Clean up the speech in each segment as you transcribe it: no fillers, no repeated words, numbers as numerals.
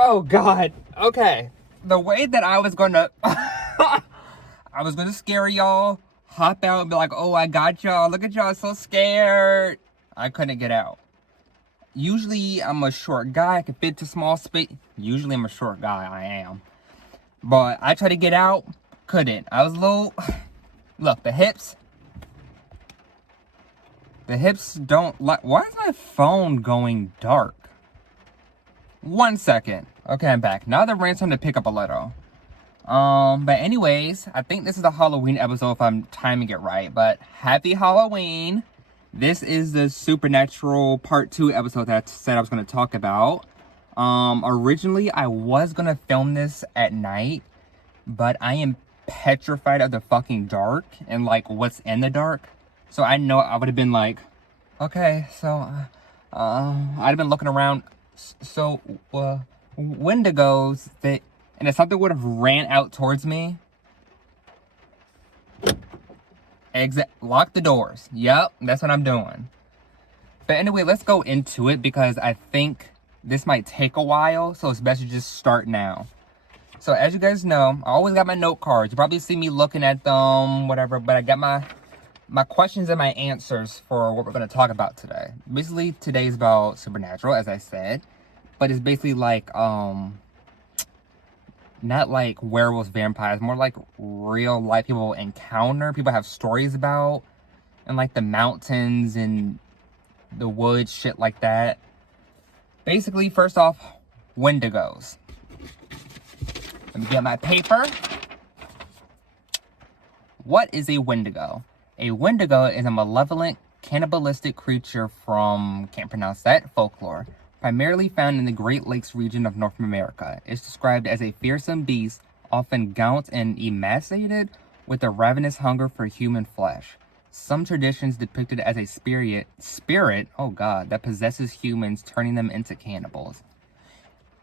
Oh God. Okay. The way that I was gonna I was gonna scare y'all, hop out and be like, oh, I got y'all. Look at y'all, so scared. I couldn't get out. Usually I'm a short guy. I can fit to small space. Usually I'm a short guy. I am. But I tried to get out. Couldn't. I was a little... Look, the hips. The hips don't like... Why is my phone going dark? 1 second. Okay, I'm back. Now the rain's starting to pick up a little. But anyways, I think this is a Halloween episode if I'm timing it right. But happy Halloween. This is the Supernatural Part 2 episode that I said I was going to talk about. Originally, I was going to film this at night, but I am petrified of the fucking dark and, like, what's in the dark. So I know I would have been like, okay, so, I'd have been looking around. So, wendigos, and if something would have ran out towards me, exit, lock the doors. Yep, that's what I'm doing. But anyway, let's go into it because I think this might take a while, so it's best to just start now. So as you guys know, I always got my note cards. You probably see me looking at them, whatever, but I got my questions and my answers for what we're going to talk about today. Basically, today is about Supernatural, as I said, but it's basically like, not like werewolves, vampires, more like real life people encounter, people have stories about, and like the mountains and the woods, shit like that. Basically, first off, wendigos. Let me get my paper. What is a wendigo? A wendigo is a malevolent, cannibalistic creature from, can't pronounce that, folklore. Primarily found in the Great Lakes region of North America. It's described as a fearsome beast, often gaunt and emaciated, with a ravenous hunger for human flesh. Some traditions depict it as a spirit, oh god, that possesses humans, turning them into cannibals.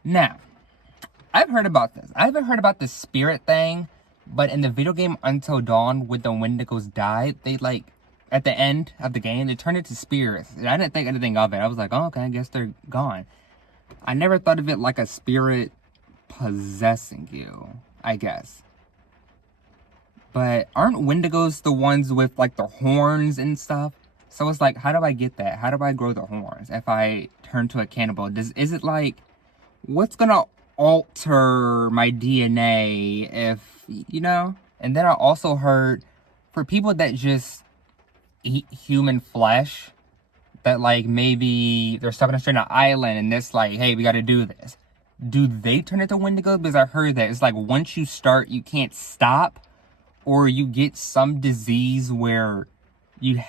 Now, I've heard about this. I haven't heard about the spirit thing, but in the video game Until Dawn, when the wendigos died, they like, at the end of the game, they turned into spirits. And I didn't think anything of it. I was like, oh, okay, I guess they're gone. I never thought of it like a spirit possessing you, I guess. But aren't wendigos the ones with like the horns and stuff? So it's like, how do I get that? How do I grow the horns if I turn to a cannibal? Is it like, what's gonna alter my DNA if, you know? And then I also heard, for people that just eat human flesh, that like maybe they're stuck on a stranded island and it's like, hey, we gotta do this. Do they turn into wendigos? Because I heard that it's like once you start, you can't stop, or you get some disease where you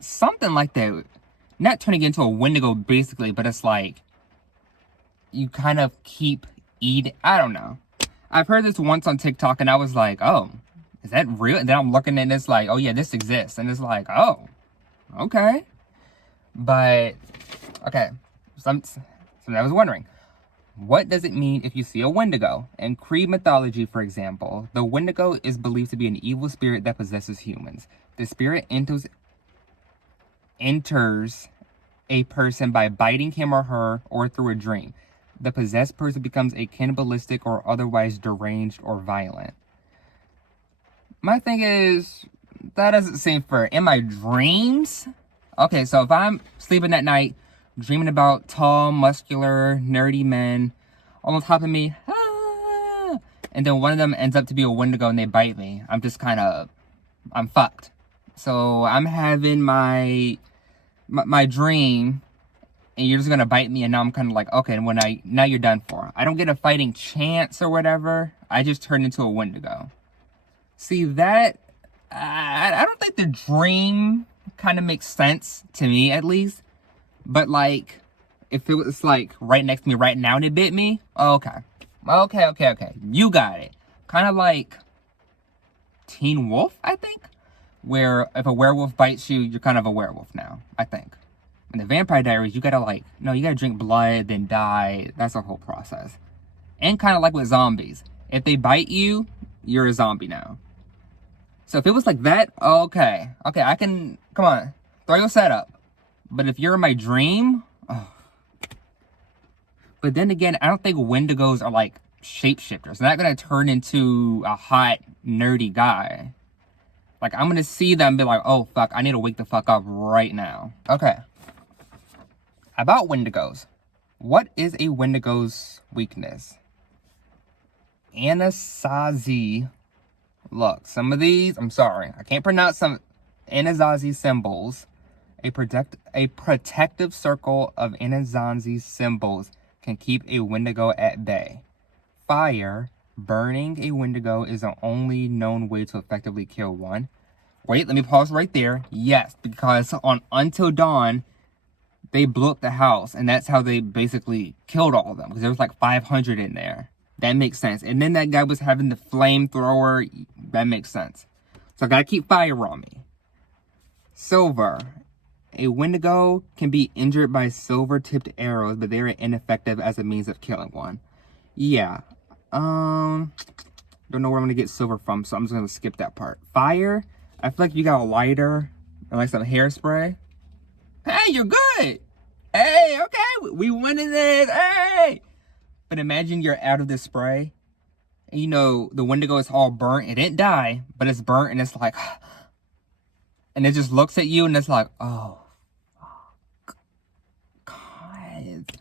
something like that. Not turning into a wendigo basically, but it's like you kind of keep eating. I don't know. I've heard this once on TikTok and I was like, oh, is that real? And then I'm looking and it's like, oh yeah, this exists. And it's like, oh, okay. But, okay. So I was wondering, what does it mean if you see a wendigo? In Cree mythology, for example, the wendigo is believed to be an evil spirit that possesses humans. The spirit enters a person by biting him or her or through a dream. The possessed person becomes a cannibalistic or otherwise deranged or violent. My thing is, that doesn't seem fair. In my dreams? Okay, so if I'm sleeping at night, dreaming about tall, muscular, nerdy men all on top of me, and then one of them ends up to be a wendigo and they bite me, I'm just kind of, I'm fucked. So I'm having my dream, and you're just gonna bite me, and now I'm kind of like, okay, now you're done for. I don't get a fighting chance or whatever. I just turn into a wendigo. See, that, I don't think the dream kind of makes sense to me, at least. But, like, if it was, like, right next to me right now and it bit me, okay. Okay. You got it. Kind of like Teen Wolf, I think. Where if a werewolf bites you, you're kind of a werewolf now, I think. In the Vampire Diaries, you gotta, you gotta drink blood, then die. That's a whole process. And kind of like with zombies. If they bite you, you're a zombie now. So if it was like that, okay, I can, come on, throw your setup. But if you're in my dream, oh. But then again, I don't think wendigos are like shapeshifters. They're not gonna turn into a hot, nerdy guy. Like, I'm gonna see them and be like, oh fuck, I need to wake the fuck up right now. Okay. About wendigos. What is a wendigo's weakness? Anasazi. Look, some of these, I'm sorry, I can't pronounce some Anasazi symbols. A protective circle of Anasazi symbols can keep a wendigo at bay. Fire, burning a wendigo is the only known way to effectively kill one. Wait, let me pause right there. Yes, because on Until Dawn, they blew up the house, and that's how they basically killed all of them, because there was like 500 in there. That makes sense. And then that guy was having the flamethrower. That makes sense. So I gotta keep fire on me. Silver. A wendigo can be injured by silver-tipped arrows, but they are ineffective as a means of killing one. Yeah. Don't know where I'm gonna get silver from, so I'm just gonna skip that part. Fire. I feel like you got a lighter and like some hairspray. Hey, you're good. Hey, okay, we winning this. Hey. But imagine you're out of this spray, and you know the wendigo is all burnt. It didn't die, but it's burnt, and it's like, and it just looks at you, and it's like, oh, God,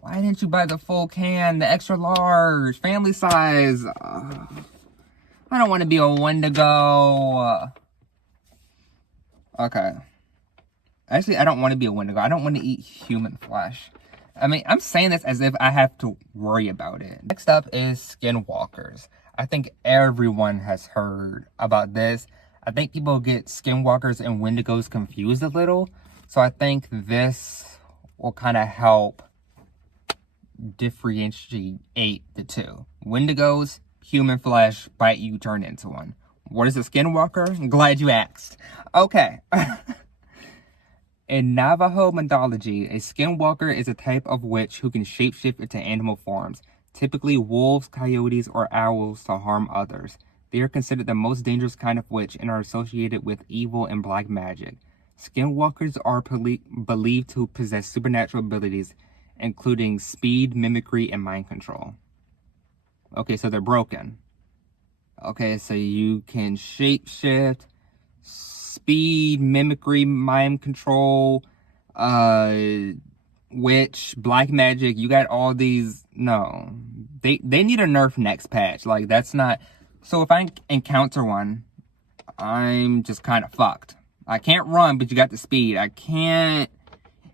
why didn't you buy the full can, the extra large, family size? I don't want to be a wendigo. Okay. Actually, I don't want to be a wendigo. I don't want to eat human flesh. I mean, I'm saying this as if I have to worry about it. Next up is skinwalkers. I think everyone has heard about this. I think people get skinwalkers and wendigos confused a little. So I think this will kind of help differentiate the two. Wendigos, human flesh, bite you, turn into one. What is a skinwalker? I'm glad you asked. Okay. In Navajo mythology, a skinwalker is a type of witch who can shapeshift into animal forms, typically wolves, coyotes, or owls, to harm others. They are considered the most dangerous kind of witch and are associated with evil and black magic. Skinwalkers are believed to possess supernatural abilities, including speed, mimicry, and mind control. Okay, so they're broken. Okay, so you can shapeshift, speed, mimicry, mind control, witch, black magic. You got all these. No, they need a nerf next patch. Like, that's not. So if I encounter one, I'm just kind of fucked. I can't run, but you got the speed. I can't.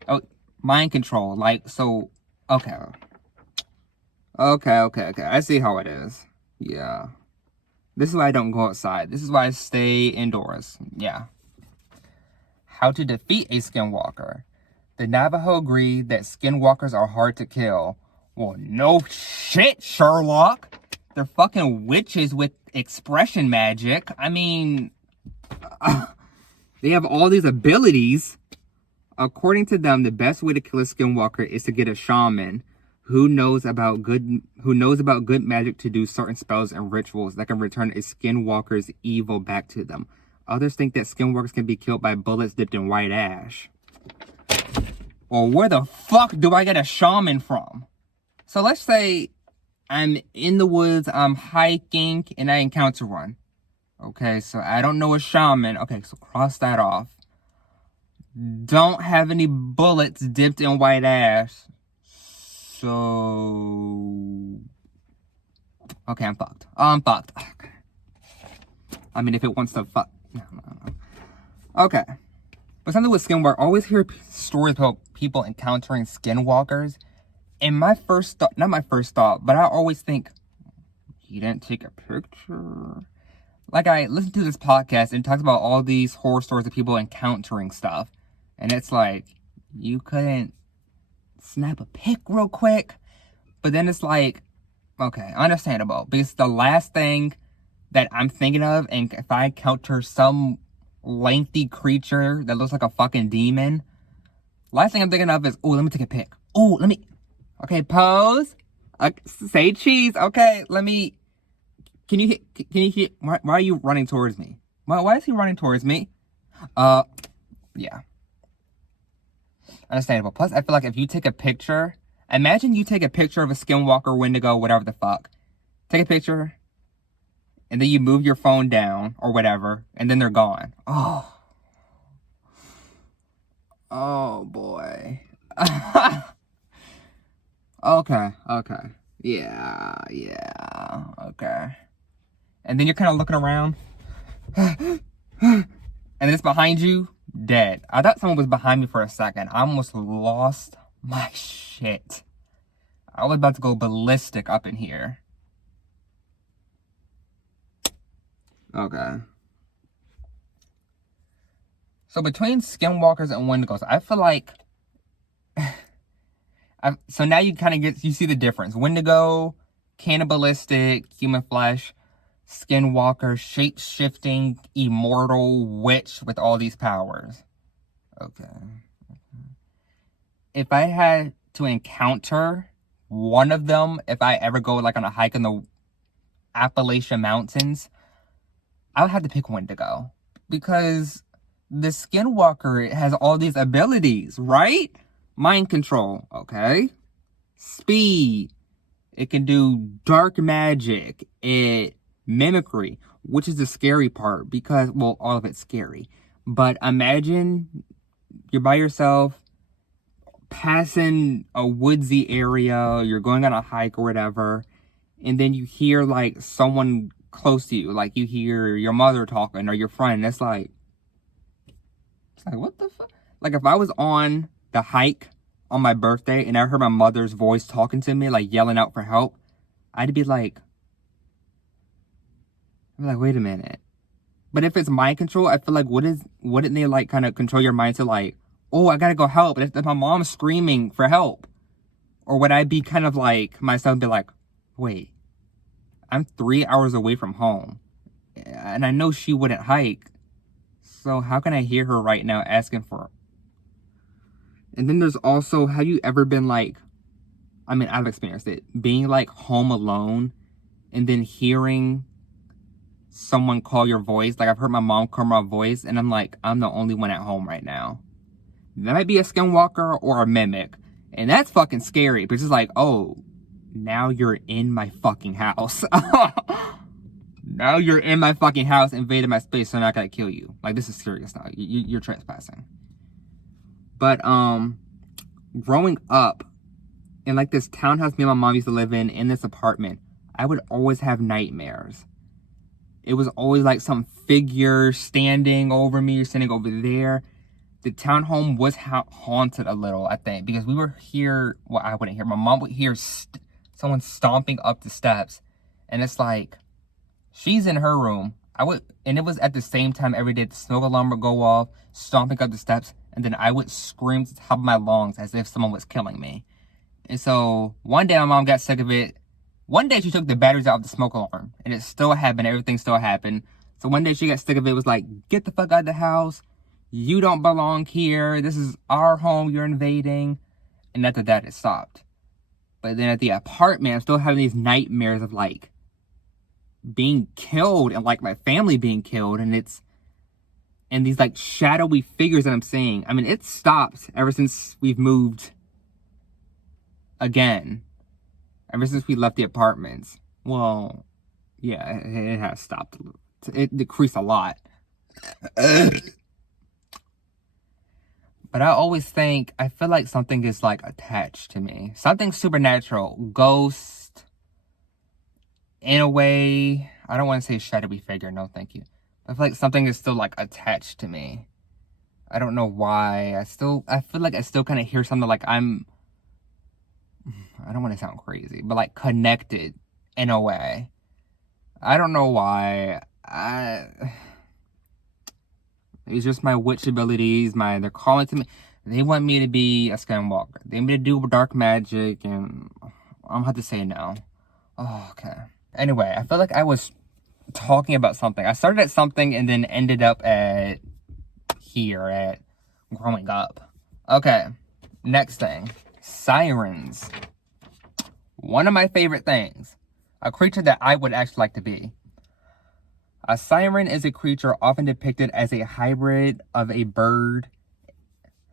Oh, mind control. Like, so. Okay. I see how it is. Yeah. This is why I don't go outside. This is why I stay indoors. Yeah. How to defeat a skinwalker. The Navajo agree that skinwalkers are hard to kill. Well, no shit, Sherlock. They're fucking witches with expression magic. I mean, they have all these abilities. According to them, the best way to kill a skinwalker is to get a shaman who knows about good magic to do certain spells and rituals that can return a skinwalker's evil back to them. Others think that skinwalkers can be killed by bullets dipped in white ash. Well, where the fuck do I get a shaman from? So let's say I'm in the woods, I'm hiking, and I encounter one. Okay, so I don't know a shaman. Okay, so cross that off. Don't have any bullets dipped in white ash. So, okay, I'm fucked. I'm fucked. I mean, if it wants to fuck. No. Okay. But something with skinwalker, I always hear stories about people encountering skinwalkers. And my first thought, not my first thought, but I always think, you didn't take a picture? Like, I listened to this podcast and it talks about all these horror stories of people encountering stuff. And it's like, you couldn't snap a pic real quick? But then it's like, okay, understandable. Because the last thing that I'm thinking of, and if I encounter some lengthy creature that looks like a fucking demon, last thing I'm thinking of is, oh, let me take a pic. Oh, let me, okay, pose. Say cheese. Okay, let me, can you hit, why are you running towards me? Why is he running towards me? Yeah. Understandable. Plus, I feel like if you take a picture, Imagine you take a picture of a skinwalker, wendigo, whatever the fuck. Take a picture, and then you move your phone down or whatever, and then they're gone. Oh. Oh, boy. Okay. Yeah. Okay. And then you're kind of looking around. And it's behind you, dead. I thought someone was behind me for a second. I almost lost my shit. I was about to go ballistic up in here. Okay. So between skinwalkers and wendigos, I feel like... so now you kind of you see the difference. Wendigo, cannibalistic, human flesh. Skinwalker, shape-shifting, immortal witch with all these powers. Okay. If I had to encounter one of them, if I ever go like on a hike in the Appalachian Mountains, I would have to pick Wendigo. Because the Skinwalker has all these abilities, right? Mind control, okay? Speed. It can do dark magic. Mimicry, which is the scary part because, well, all of it's scary. But imagine you're by yourself, passing a woodsy area, you're going on a hike or whatever, and then you hear like someone close to you, like you hear your mother talking or your friend. It's like what the fuck? Like if I was on the hike on my birthday and I heard my mother's voice talking to me, like yelling out for help, I'd be like, wait a minute. But if it's mind control, I feel like wouldn't they like kind of control your mind to like, oh, I gotta go help. But if my mom's screaming for help, or would I be kind of like myself, be like, wait, I'm 3 hours away from home, and I know she wouldn't hike, so how can I hear her right now asking for? And then there's also, have you ever been like, I mean, I've experienced it, being like home alone, and then hearing someone call your voice. Like I've heard my mom call my voice and I'm like, I'm the only one at home right now. That might be a skinwalker or a mimic. And that's fucking scary because it's like, oh, now you're in my fucking house. Now you're in my fucking house, invading my space, so I'm not gonna kill you. Like this is serious now. You're trespassing. But growing up in like this townhouse me and my mom used to live in this apartment, I would always have nightmares. It was always like some figure standing over me or standing over there. The townhome was haunted a little, I think, because we were here. Well, I wouldn't hear. My mom would hear someone stomping up the steps. And it's like, she's in her room. And it was at the same time every day. The smoke alarm would go off, stomping up the steps. And then I would scream at the top of my lungs as if someone was killing me. And so one day my mom got sick of it. One day she took the batteries out of the smoke alarm, and it still happened. Everything still happened. So one day she got sick of it. Was like, get the fuck out of the house. You don't belong here. This is our home. You're invading. And after that, it stopped. But then at the apartment, I'm still having these nightmares of like being killed and like my family being killed. And these like shadowy figures that I'm seeing. I mean, it stopped ever since we've moved again. Ever since we left the apartments. Well, yeah, it has stopped. It decreased a lot. But I always think, I feel like something is like attached to me. Something supernatural. Ghost. In a way. I don't want to say shadowy figure. No, thank you. I feel like something is still like attached to me. I don't know why. I feel like I still kind of hear something like I don't want to sound crazy, but like connected in a way. I don't know why. It's just my witch abilities. They're calling to me. They want me to be a skinwalker. They want me to do dark magic, and I'm gonna have to say no. Oh, okay. Anyway, I feel like I was talking about something. I started at something and then ended up at growing up. Okay, next thing. Sirens. One of my favorite things. A creature that I would actually like to be. A siren is a creature often depicted as a hybrid of a bird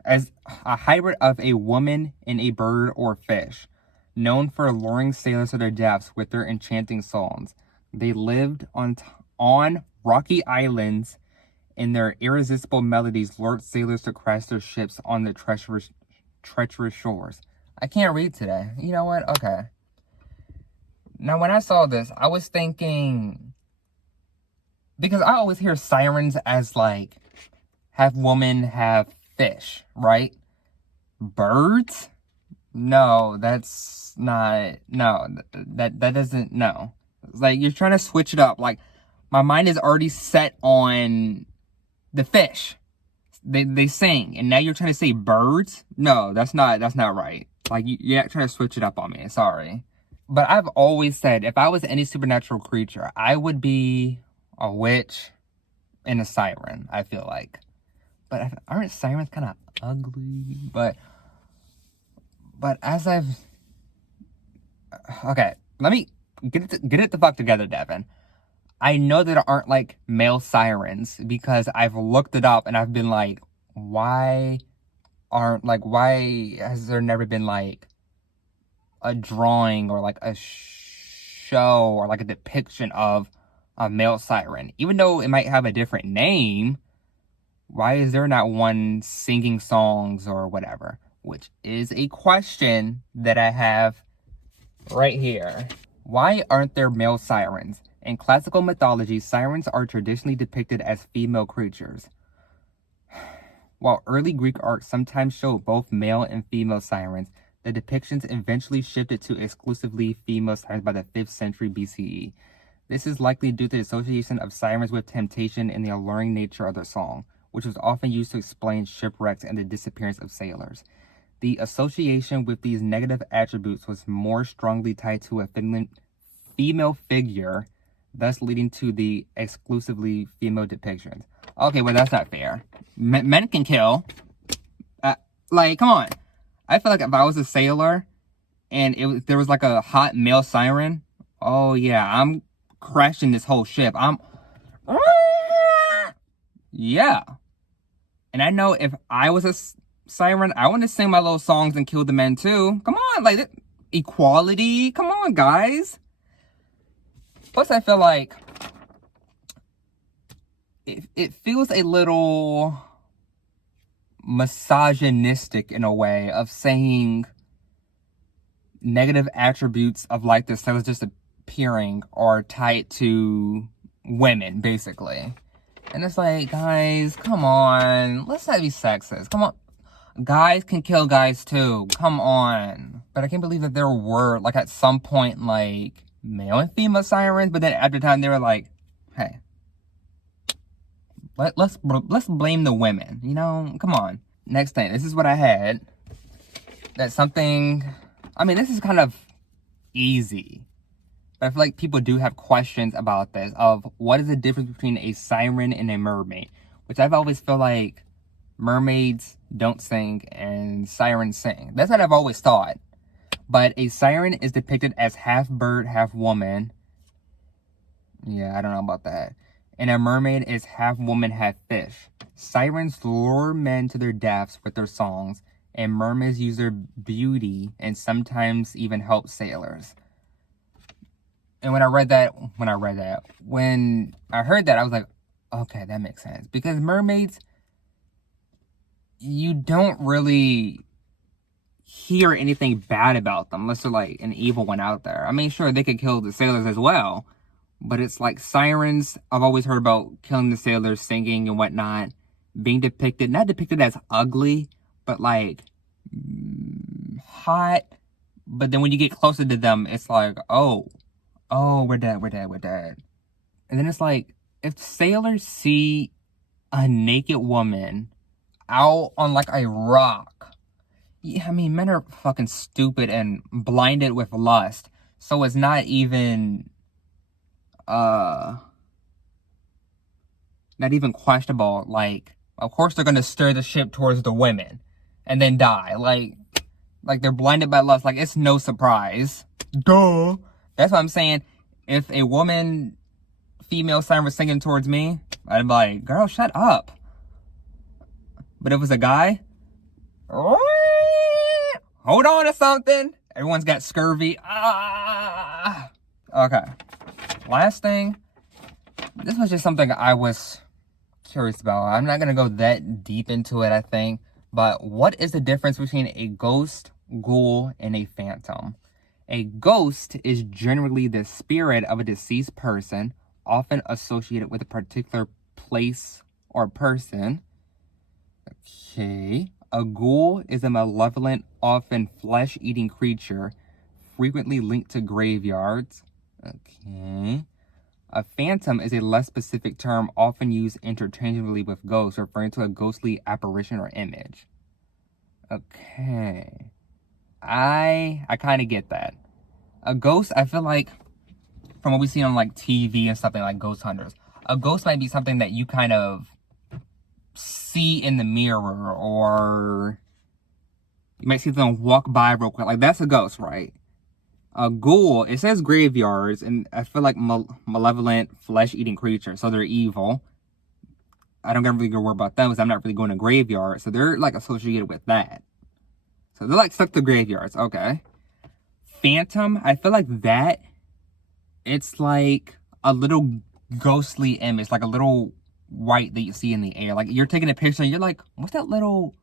as a hybrid of a woman and a bird or fish, known for luring sailors to their deaths with their enchanting songs. They lived on rocky islands, and their irresistible melodies lured sailors to crash their ships on the treacherous shores. I can't read today. You know what? Okay. Now, when I saw this, I was thinking, because I always hear sirens as like half woman, half fish, right? Birds? No, that's not, no, that doesn't, no. It's like, you're trying to switch it up. Like, my mind is already set on the fish. They sing, and now you're trying to say birds? No, that's not right. Like, you're trying to switch it up on me. Sorry. But I've always said, if I was any supernatural creature, I would be a witch and a siren, I feel like. But aren't sirens kind of ugly? But as I've... Okay, let me get it the fuck together, Devin. I know that there aren't, like, male sirens because I've looked it up and I've been like, why has there never been, like, a drawing or, like, a show or, like, a depiction of a male siren? Even though it might have a different name, why is there not one singing songs or whatever? Which is a question that I have right here. Why aren't there male sirens? In classical mythology, sirens are traditionally depicted as female creatures. While early Greek art sometimes showed both male and female sirens, the depictions eventually shifted to exclusively female sirens by the 5th century BCE. This is likely due to the association of sirens with temptation and the alluring nature of their song, which was often used to explain shipwrecks and the disappearance of sailors. The association with these negative attributes was more strongly tied to a female figure, thus leading to the exclusively female depictions. Okay, well, that's not fair. Men can kill. Like, come on. I feel like if I was a sailor and there was like a hot male siren, oh yeah, I'm crashing this whole ship. Yeah. And I know if I was a siren, I want to sing my little songs and kill the men too. Come on, like, equality. Come on, guys. Plus, I feel like it feels a little misogynistic in a way of saying negative attributes of like this that was just appearing or tied to women, basically. And it's like, guys, come on. Let's not be sexist. Come on. Guys can kill guys too. Come on. But I can't believe that there were, like, at some point, like, male and female sirens, but then after time they were like, hey, let's blame the women, you know? Come on. Next thing, this is what I had. That's something, I mean, this is kind of easy, but I feel like people do have questions about this, of what is the difference between a siren and a mermaid, which I've always felt like mermaids don't sing and sirens sing. That's what I've always thought. But a siren is depicted as half bird, half woman. Yeah, I don't know about that. And a mermaid is half woman, half fish. Sirens lure men to their deaths with their songs, and mermaids use their beauty and sometimes even help sailors. And when I heard that, I was like, okay, that makes sense. Because mermaids, you don't really hear anything bad about them unless they're like an evil one out there. I mean, sure, they could kill the sailors as well, but it's like sirens, I've always heard about killing the sailors, singing and whatnot, being depicted, not depicted as ugly, but like hot. But then when you get closer to them, it's like, oh, we're dead. And then it's like, if sailors see a naked woman out on like a rock, yeah, I mean, men are fucking stupid and blinded with lust. So it's not even, not even questionable. Like, of course they're gonna steer the ship towards the women and then die. Like they're blinded by lust. Like, it's no surprise. Duh. That's what I'm saying. If a woman, female siren was singing towards me, I'd be like, girl, shut up. But if it was a guy, Hold on to something. Everyone's got scurvy. Okay. Last thing. This was just something I was curious about. I'm not going to go that deep into it, I think. But what is the difference between a ghost, ghoul, and a phantom? A ghost is generally the spirit of a deceased person, often associated with a particular place or person. Okay. A ghoul is a malevolent, often flesh-eating creature, frequently linked to graveyards. Okay. A phantom is a less specific term often used interchangeably with ghosts, referring to a ghostly apparition or image. Okay. I kind of get that. A ghost, I feel like, from what we see on like TV and stuff like Ghost Hunters, a ghost might be something that you kind of see in the mirror, or you might see them walk by real quick. Like, that's a ghost, right? A ghoul, it says graveyards, and I feel like malevolent, flesh-eating creatures, so they're evil. I don't really worry about them because I'm not really going to graveyards, so they're like associated with that. So they're like stuck to graveyards, okay. Phantom, I feel like that, it's like a little ghostly image, like a little white that you see in the air. Like, you're taking a picture and you're like, what's that little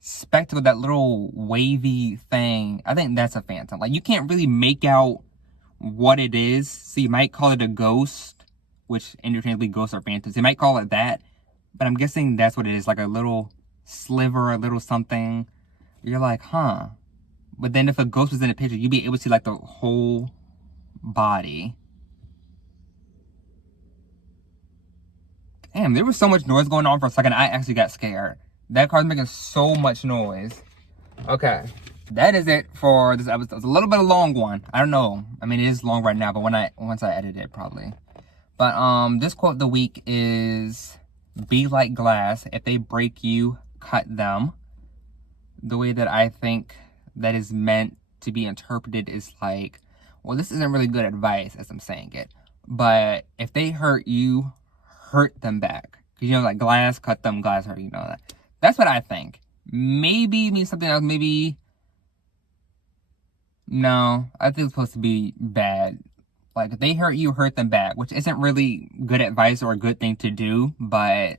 spectacle, that little wavy thing? I think that's a phantom. Like, you can't really make out what it is, so you might call it a ghost, which interchangeably ghosts are phantoms. They might call it that, but I'm guessing that's what it is, like a little sliver, a little something. You're like, huh. But then if a ghost was in the picture, you'd be able to see like the whole body. Damn, there was so much noise going on for a second, I actually got scared. That car's making so much noise. Okay, that is it for this episode. It's a little bit of a long one. I don't know. I mean, it is long right now, but once I edit it, probably. But this quote of the week is, "Be like glass. If they break you, cut them." The way that I think that is meant to be interpreted is like, well, this isn't really good advice as I'm saying it, but if they hurt you, hurt them back. Because, you know, like glass, cut them, glass hurt, you know that. That's what I think. Maybe it means something else. Maybe, no, I think it's supposed to be bad. Like, if they hurt you, hurt them back, which isn't really good advice or a good thing to do, but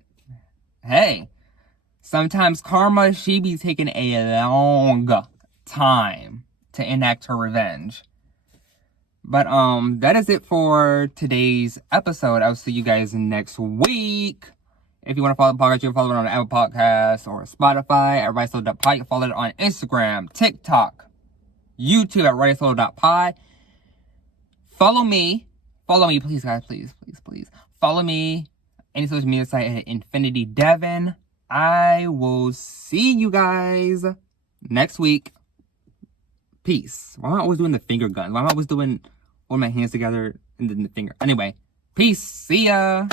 hey, sometimes karma, she be taking a long time to enact her revenge. But that is it for today's episode. I'll see you guys next week. If you want to follow the podcast, you can follow it on Apple Podcasts or Spotify at rightsolo.pod. You can follow it on Instagram, TikTok, YouTube at rightsolo.pod. Follow me, please, guys, please. Follow me any social media site at Infinity Devon. I will see you guys next week. Peace. Why am I always doing the finger gun? Why am I always doing one of my hands together and then the finger? Anyway, peace. See ya.